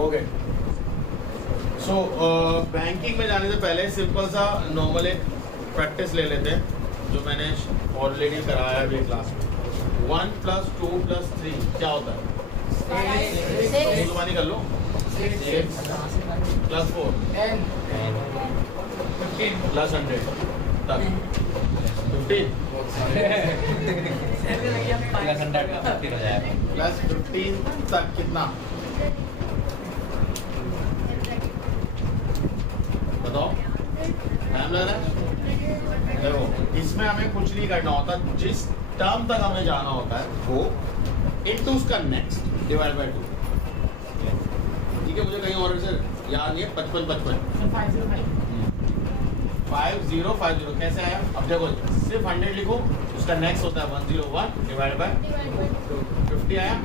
Okay so banking में जाने से पहले सिंपल सा नॉर्मल एक प्रैक्टिस ले लेते हैं जो मैंने ऑलरेडी कराया है अभी क्लास में। 1 + 2 + 3 क्या होता है? जुबानी कर लो। 6 + 4 + 100 तक 15 +15 तक कितना बताओ? टाइम लग रहा है? देखो इसमें हमें कुछ नहीं करना होता, जिस टर्म तक हमें जाना होता है वो इनटू उसका नेक्स्ट डिवाइड बाय 2। ठीक है, मुझे कहीं और से याद नहीं है। 55 5050 कैसे आया? अब देखो सिर्फ 100 लिखो, उसका नेक्स्ट होता है 101 डिवाइड बाय 50 आया,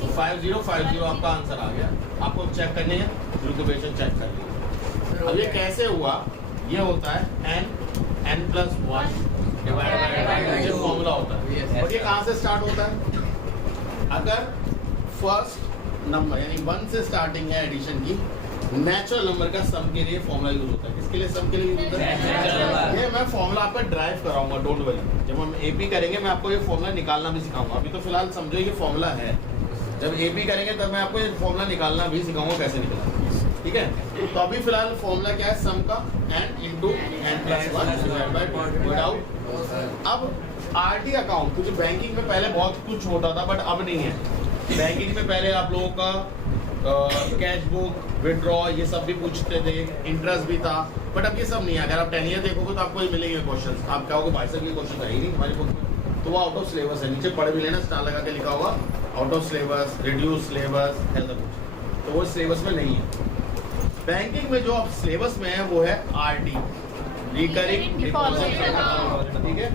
5050 आपका आंसर आ गया। आपको चेक करनी है, इक्वेशन चेक कर लीजिए। अब ये कैसे हुआ? ये होता है n + 1 डिवाइड बाय ये फॉर्मूला होता है। और ये कहाँ से स्टार्ट होता है? अगर फर्स्ट नंबर यानी 1 से स्टार्टिंग है एडिशन की, नेचुरल नंबर का सम के लिए फॉर्मूला यूज होता है। किसके लिए सम के लिए यूज होता है? ये मैं फॉर्मूला आपको ड्राइव कराऊंगा, डोंट वरी। जब हम एपी करेंगे मैं आपको ये फॉर्मूला निकालना भी सिखाऊंगा। अभी तो फिलहाल समझो ये फॉर्मूला है, जब एपी करेंगे तब मैं आपको ये फॉर्मूला निकालना भी सिखाऊंगा कैसे निकलना। ठीक है, तो अभी फिलहाल फॉर्मूला क्या है? सम का n × n + 1 divide by 2 without. अब आरडी अकाउंट, क्योंकि बैंकिंग में पहले बहुत कुछ होता था बट अब नहीं है। बैंकिंग में पहले आप लोगों का कैश बुक, विड्रॉ ये सब भी पूछते थे, इंटरेस्ट भी था, बट अब ये सब नहीं है। अगर आप 10 ईयर देखोगे तो आपको ये मिलेंगे क्वेश्चन। आप कहोगे भाई साहब ये क्वेश्चन है ही नहीं हमारी बुक में, तो वो आउट ऑफ सिलेबस है। नीचे पढ़ भी लेना, स्टार लगा के लिखा होगा out of syllabus, reduce syllabus, ऐसा कुछ, तो वो सिलेबस में नहीं है। बैंकिंग में जो अब सिलेबस में है वो है आरडी, रिकरिंग डिपॉजिट अकाउंट। ठीक है,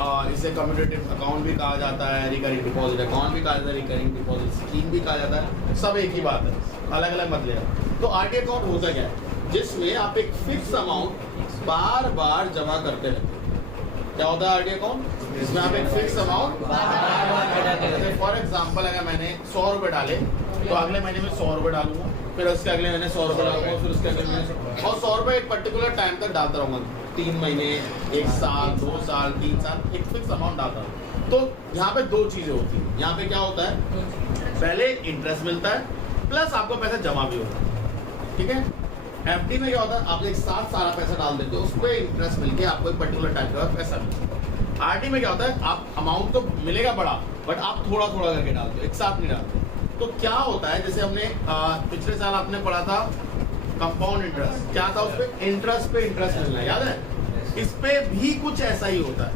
और इसे कम्यूटेटिव अकाउंट भी कहा जाता है, रिकरिंग डिपॉजिट अकाउंट भी कहा जाता है, रिकरिंग डिपॉजिट स्कीम भी कहा जाता है। सब एक ही बात है, अलग अलग मत लेना। तो आरडी अकाउंट होता क्या है? जिसमें आप एक फिक्स अमाउंट बार बार जमा करते रहते हैं। क्या होता है आरडी अकाउंट? इसमें आप एक फिक्स अमाउंट जैसे फॉर एग्जांपल अगर मैंने 100 रुपए डाले तो अगले महीने में 100 रुपए डालूंगा, फिर उसके अगले महीने 100 रुपए डालूंगा, फिर उसके अगले महीने और 100 रुपए एक पर्टिकुलर टाइम तक डालता रहूंगा। 3 महीने, 1 साल, 2 साल, 3 साल, एक फिक्स अमाउंट डालता हूँ। तो यहाँ पे दो चीजें होती हैं। यहाँ पे क्या होता है? पहले इंटरेस्ट मिलता है प्लस आपको पैसा जमा भी होता है। ठीक है, एफडी में क्या होता है? आप एक साथ सारा पैसा डाल देते हो, उस पर इंटरेस्ट मिलके आपको एक पर्टिकुलर टाइम का पैसा मिलता है। आरडी में क्या होता है? आप अमाउंट तो मिलेगा बड़ा, बट आप थोड़ा थोड़ा करके डालते हो, एक साथ नहीं डालते। तो क्या होता है, जैसे हमने पिछले साल आपने पढ़ा था कंपाउंड इंटरेस्ट, क्या था उसपे? इंटरेस्ट पे इंटरेस्ट मिलना, याद है? इस पे भी कुछ ऐसा ही होता है,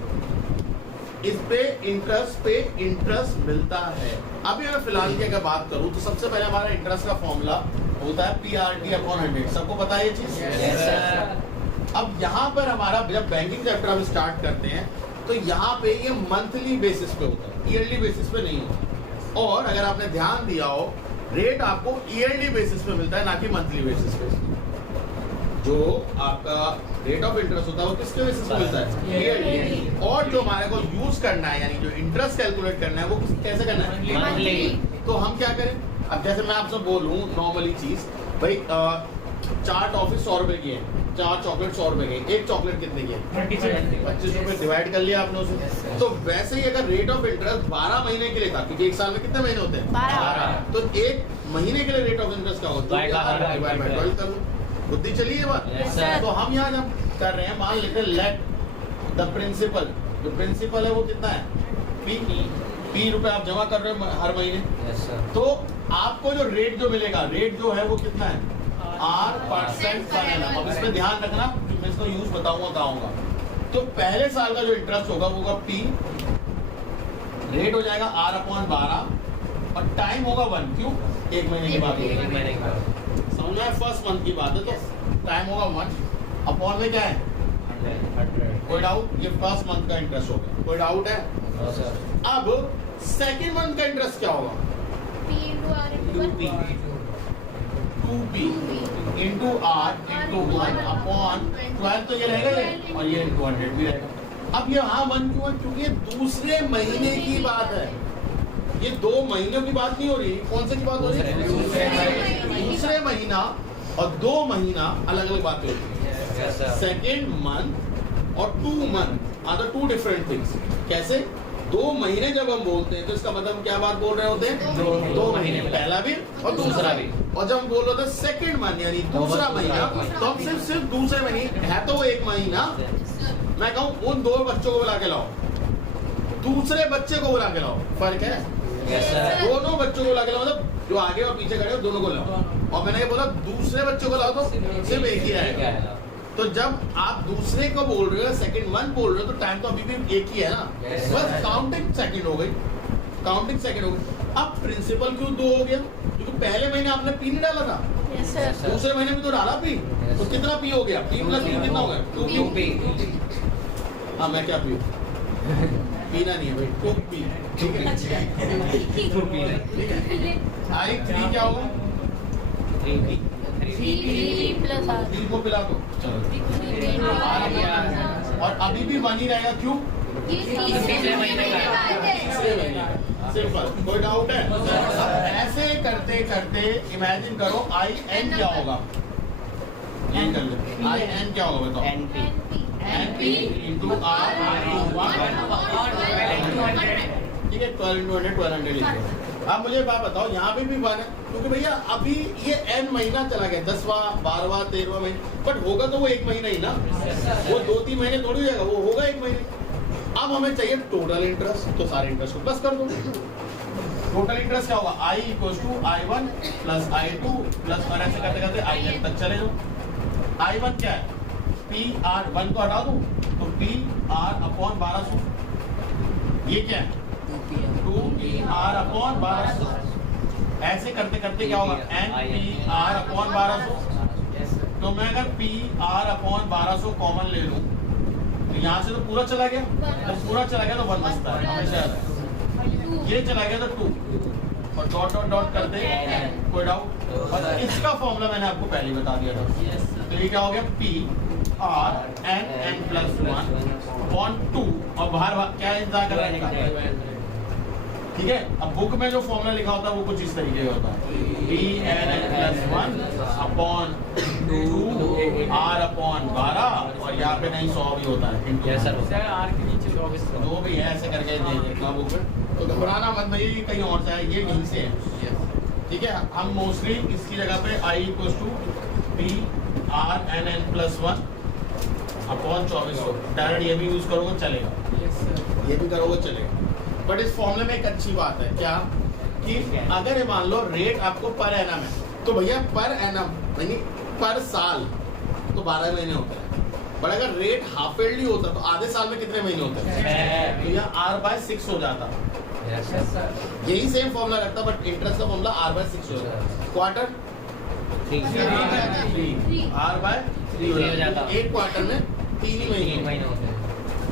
इस पे इंटरेस्ट मिलता है। अभी मैं फिलहाल की अगर बात करूं तो सबसे पहले हमारा इंटरेस्ट का फॉर्मूला होता है PRT/100। सबको पता है ये चीज? अब यहाँ पर हमारा जब बैंकिंग चैप्टर हम स्टार्ट करते हैं तो यहाँ पे ये मंथली बेसिस पे होता है, ईयरली बेसिस पे नहीं होता। और अगर आपने ध्यान दिया हो, रेट आपको ईयरली बेसिस पे मिलता है, ना कि मंथली बेसिस पे। जो आपका रेट ऑफ इंटरेस्ट होता है वो किसके बेसिस पे मिलता है? ईयरली। और जो हमारे को यूज करना है यानी जो इंटरेस्ट कैलकुलेट करना है वो कैसे करना है? मंथली। तो हम क्या करें? अब जैसे मैं आपसे बोलूं नॉर्मली चीज, भाई 4 टॉफी 100 रुपए की है, 4 चॉकलेट 100 रुपए की, एक चॉकलेट कितने की है? 25 रुपए डिवाइड कर लिया आपने उसे। तो वैसे ही अगर रेट ऑफ इंटरेस्ट 12 महीने के लिए था, क्योंकि एक साल में कितने महीने होते हैं? 12। तो एक महीने के लिए रेट ऑफ इंटरेस्ट क्या होता है? डिवाइड बाय 12 कर लो। बुद्धि चली है बात? तो हम यहाँ जब कर रहे हैं, मान लेते हैं लेट द प्रिंसिपल, जो प्रिंसिपल है वो कितना है? P रुपए आप जमा कर रहे हो हर महीने। तो आपको जो रेट जो मिलेगा, रेट जो है वो कितना है? R% per annum. अब इसमें ध्यान रखना, मैं इसको यूज बताऊंगा। तो पहले साल का जो इंटरेस्ट होगा वो होगा P, रेट हो जाएगा R/12 और टाइम होगा 1। क्यों? 1 महीने की बात है, समझ में? फर्स्ट मंथ की बात है तो टाइम होगा 1 अपॉन में क्या है? 100। कोई डाउट? ये फर्स्ट मंथ का इंटरेस्ट होगा, कोई डाउट है? अब सेकेंड मंथ का इंटरेस्ट क्या होगा? 2P into R into 1 upon 12, तो ये रहेगा ये, और ये इंटू 100 भी रहेगा। अब ये हाँ 1 क्यों है? क्योंकि ये दूसरे महीने की बात है, ये 2 महीनों की बात नहीं हो रही, कौन से की बात हो रही है? दूसरे महीना और 2 महीना अलग अलग बातें होती है। सेकेंड मंथ और 2 month are the 2 different things. कैसे? 2 महीने जब हम बोलते हैं तो इसका मतलब हम क्या बात बोल रहे होते हैं? 2 महीने, पहला भी और दूसरा भी। और जब हम बोल रहे होते हैं सेकेंड मंथ यानी दूसरा महीना, तो हम सिर्फ दूसरे महीने है तो वो 1 महीना। मैं कहूँ उन 2 बच्चों को बुला के लाओ, दूसरे बच्चे को बुला के लाओ, फर्क है? दोनों बच्चों को बुला के लाओ, मतलब जो आगे और पीछे खड़े हो दोनों को लाओ। और मैंने ये बोला दूसरे बच्चों को लाओ तो सिर्फ एक ही आएगा। तो जब आप दूसरे को बोल रहे हो, सेकंड मंथ बोल रहे हो, तो टाइम तो अभी भी एक ही है ना, बस काउंटिंग सेकंड हो गई, काउंटिंग सेकंड हो गई। अब प्रिंसिपल क्यों 2 हो गया? क्योंकि पहले महीने आपने पी नहीं डाला था, दूसरे महीने में तो डाला पी, तो कितना पी हो गया? पी प्लस पी कितना हो गया? 2 पी। हाँ मैं क्या पी? पीना नहीं है भाई, 2 पी, ठीक है। आई 3 क्या होगा? 3 प्लस 3 को पिला दो, चलो। और अभी भी 1 ही रहेगा, क्यों? सिंपल, कोई डाउट है? ऐसे करते करते इमेजिन करो आई एन क्या होगा, एन कर लो, आई एन क्या होगा बताओ? NP into R into 1, ठीक है, 12 into 100, 1200 लिखो। अब मुझे बात बताओ, यहाँ पे भी 1 है, क्योंकि भैया अभी ये n महीना चला गया, 10वां 12वां 13वां महीना, बट होगा तो वो 1 महीना ही ना, वो 2-3 महीने थोड़ी हो जाएगा, वो होगा 1 महीने। अब हमें चाहिए टोटल इंटरेस्ट, तो सारे इंटरेस्ट को प्लस कर दो। टोटल इंटरेस्ट क्या होगा? I equals to I1 plus I2 plus, और ऐसे करते करते IN तक चले जाओ। I1 क्या है? PR 1 को हटा दूं तो PR अपॉन 1200, ये क्या है? 2PR upon 1200। ऐसे करते करते क्या होगा? NPR upon 1200। तो मैं अगर PR अपॉन 1200 कॉमन ले लूं तो यहाँ से तो पूरा चला गया, तो पूरा चला गया तो 1 बचता है हमेशा। ये चला गया तो 2 और डॉट डॉट डॉट कर दे, कोई डाउट? और इसका फॉर्मूला मैंने आपको पहले ही बता दिया था। तो ये क्या हो गया? PR n प्लस 1 अपॉन 2, और बाहर क्या इंतजार कर रहा है? ठीक है। अब बुक में जो फॉर्मूला लिखा होता है वो कुछ इस तरीके का होता है, PN plus 1 upon 2 R upon 12, और यहाँ पे नहीं 100 भी होता है, R के नीचे 24 जो भी है ऐसे करके दे देगा बुक में। तो घबराना मत भाई, कहीं और से है, ये यहीं से है, ठीक है। हम मोस्टली इसकी जगह पे I equals to PR n plus 1 upon 2400 direct ये भी यूज करोगे चलेगा, ये भी करोगे चलेगा। बट इस फॉर्मूले में एक अच्छी बात है क्या, कि अगर ये मान लो रेट आपको पर एनम है, तो भैया पर एनम यानी पर साल तो 12 महीने होता है, बट अगर रेट हाफ ईयरली होता तो आधे साल में कितने महीने होते हैं? तो यहाँ R/6 हो जाता। यही सेम फॉर्मूला रखता, बट इंटरेस्ट का फॉर्मूला R/6 हो जाता। क्वार्टर R/3 हो जाता, एक क्वार्टर में 3 ही महीने होते हैं,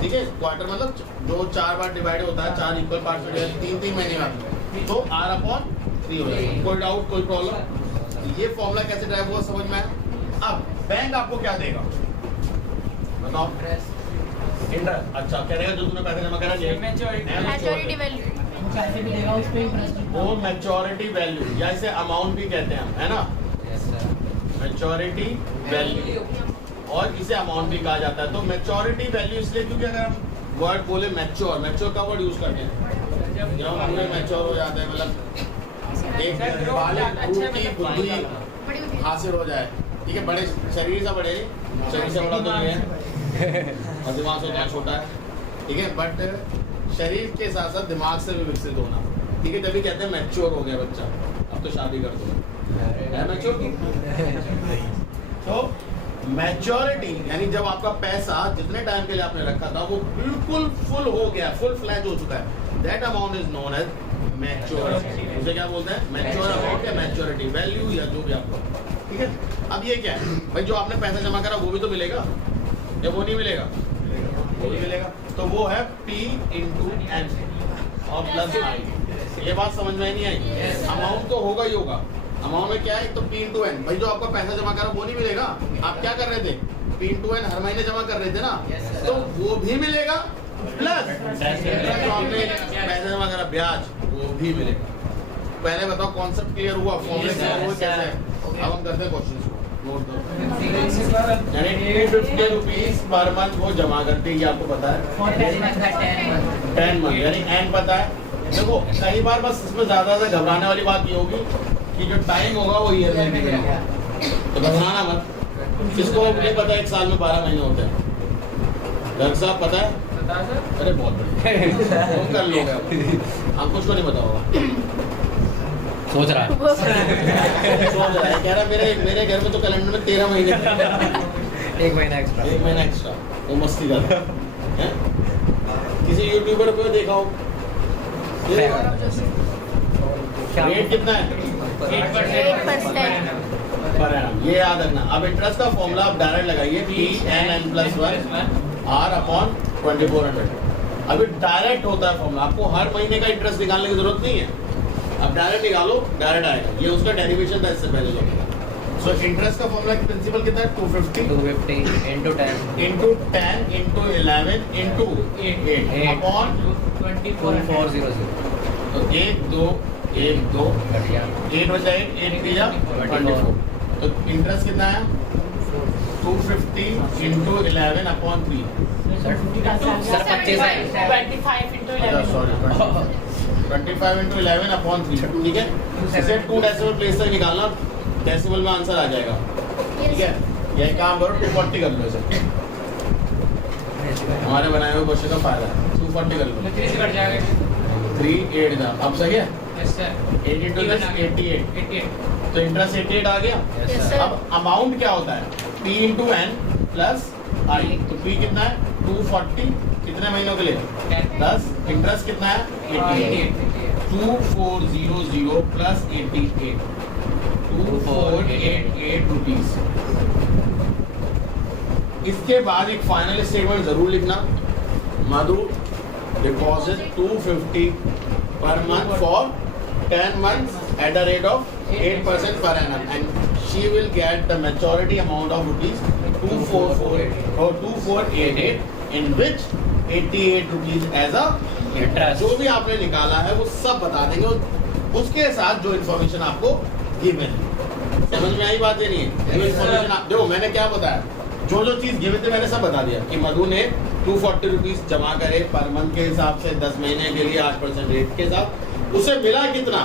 ठीक है। क्वार्टर मतलब जो 4 बार डिवाइड होता है, 4 इक्वल पार्ट में 3 महीने में, तो R/3 हो जाएगा। कोई डाउट, कोई प्रॉब्लम? ये फॉर्मूला कैसे ड्राइव हुआ समझ में आया? अब बैंक आपको क्या देगा बताओ? इंटरेस्ट। अच्छा क्या देगा? जो तुमने पैसे जमा करा, मैच्योरिटी वैल्यू, पैसे भी देगा उस पे इंटरेस्ट, वो मैच्योरिटी वैल्यू, या इसे अमाउंट भी कहते हैं, है ना, मैच्योरिटी वैल्यू, और इसे अमाउंट भी कहा जाता है। तो मैच्योरिटी वैल्यू इसलिए क्योंकि अगर हम वर्ड बोले मैच्योर, मैच्योर का वर्ड यूज करते हैं जब पूरे मैच्योर हो जाते हैं, मतलब एक बालिग की बुद्धि हासिल हो जाए, ठीक है। बड़े शरीर से बड़े, शरीर से बड़ा तो नहीं है, और दिमाग से छोटा है, ठीक है, बट शरीर के साथ साथ दिमाग से भी विकसित होना, ठीक है। तभी कहते हैं मैच्योर हो गया बच्चा, अब तो शादी कर दो, है मैच्योर की। तो मैच्योरिटी यानी जब आपका पैसा जितने टाइम के लिए आपने रखा था वो बिल्कुल फुल हो गया, फुल फ्लैज हो चुका है, that amount is known as maturity. उसे क्या बोलते हैं? मैच्योर अमाउंट या मैच्योरिटी वैल्यू, या जो भी आपको, ठीक है। अब ये क्या है भाई, जो आपने पैसा जमा करा वो भी तो मिलेगा, या वो नहीं मिलेगा? वो भी मिलेगा। तो वो है P इंटू N और प्लस I। ये बात समझ में नहीं आई? अमाउंट तो होगा ही होगा। अमाउंट में क्या है? तो P इंटू N, भाई जो आपका पैसा जमा करा वो नहीं मिलेगा। आप क्या कर रहे थे? P इंटू N हर महीने जमा कर रहे थे ना, तो वो भी मिलेगा, प्लस जो आपने पैसा जमा करा ब्याज वो भी मिलेगा। पहले बताओ कॉन्सेप्ट क्लियर हुआ, फॉर्मूले Yes, क्लियर हुए sir. कैसे है? Okay. अब हम करते हैं क्वेश्चंस को, नोट दो। यानी 250 रुपीस पर मंथ वो जमा करती है, ये आपको पता है 10 मंथ, यानी एंड पता है। देखो कई बार बस इसमें ज्यादा घबराने वाली बात ये होगी कि जो टाइम होगा वो ईयर में भी होगा, तो घबराना मत। किसको नहीं पता एक साल में 12 महीने होते हैं? डॉक्टर साहब पता है? अरे बहुत बढ़िया, वो कर लोगे अब। हमको उसको नहीं पता होगा, सोच रहा है सोच रहा है, कह रहा मेरे घर में तो कैलेंडर में 13 महीने थे। 1 महीना एक्स्ट्रा। 1 महीना एक्स्ट्रा, वो मस्ती कर रहा है। किसी यूट्यूबर को देखा हो, रेट कितना है 8%। पर एनम, ये याद रखना। अब इंटरेस्ट का फॉर्मूला आप डायरेक्ट लगाइए, P(n)+1 R/2400। अभी डायरेक्ट होता है फॉर्मूला, आपको हर महीने का इंटरेस्ट निकालने की जरूरत नहीं है, अब डायरेक्ट निकालो, डायरेक्ट आएगा। ये उसका डेरिवेशन था इससे पहले जो। सो इंटरेस्ट का फॉर्मूला की प्रिंसिपल कितना है? 250 into 10 into 10 into 11 into 8 upon 2400 तो 1 2 1 2 बढ़िया 8 बचा 8 3 जा 24। तो इंटरेस्ट कितना है? 250 into 11 upon 3। सर 25 है 25 into 11। सॉरी 25 into 11 upon 3, ठीक है। इसे 2 डेसिमल प्लेस तक निकालना, डेसिमल में आंसर आ जाएगा, ठीक है। यही काम करो, 240 कर लो इसे, हमारे बनाए हुए क्वेश्चन का फायदा है। 240 कर लो, 3 से कट जाएगा 3 8 था, अब सही है। यस सर 8 into 10 88, 88 तो इंटरेस्ट 88 आ गया। Yes, sir. अब अमाउंट क्या होता है? P into n plus I, तो P कितना है? 240, कितने महीनों के लिए? 10। इंटरेस्ट कितना है? 88। 2400 प्लस 88, 2488 रुपीज। इसके बाद एक फाइनल स्टेटमेंट जरूर लिखना, मधु deposit 250 per month for 10 months at the rate of 8% per annum, and she will get the maturity amount of rupees 2448 or 2488, in which 88 rupees as a interest जो भी आपने निकाला है वो सब बता देंगे, और उसके साथ जो इन्फॉर्मेशन आपको गिवन है। समझ में आई बात? ये नहीं है जो इन्फॉर्मेशन आप देखो, मैंने क्या बताया, जो जो चीज गिवन थी मैंने सब बता दिया कि मधु ने 240 रुपीज जमा करे पर मंथ के हिसाब से 10 महीने के लिए 8% रेट के साथ, उसे मिला कितना?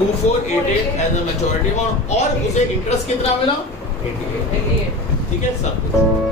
2488 एज अ मैच्योरिटी अमाउंट, और उसे इंटरेस्ट कितना मिला? 88, ठीक है सब कुछ।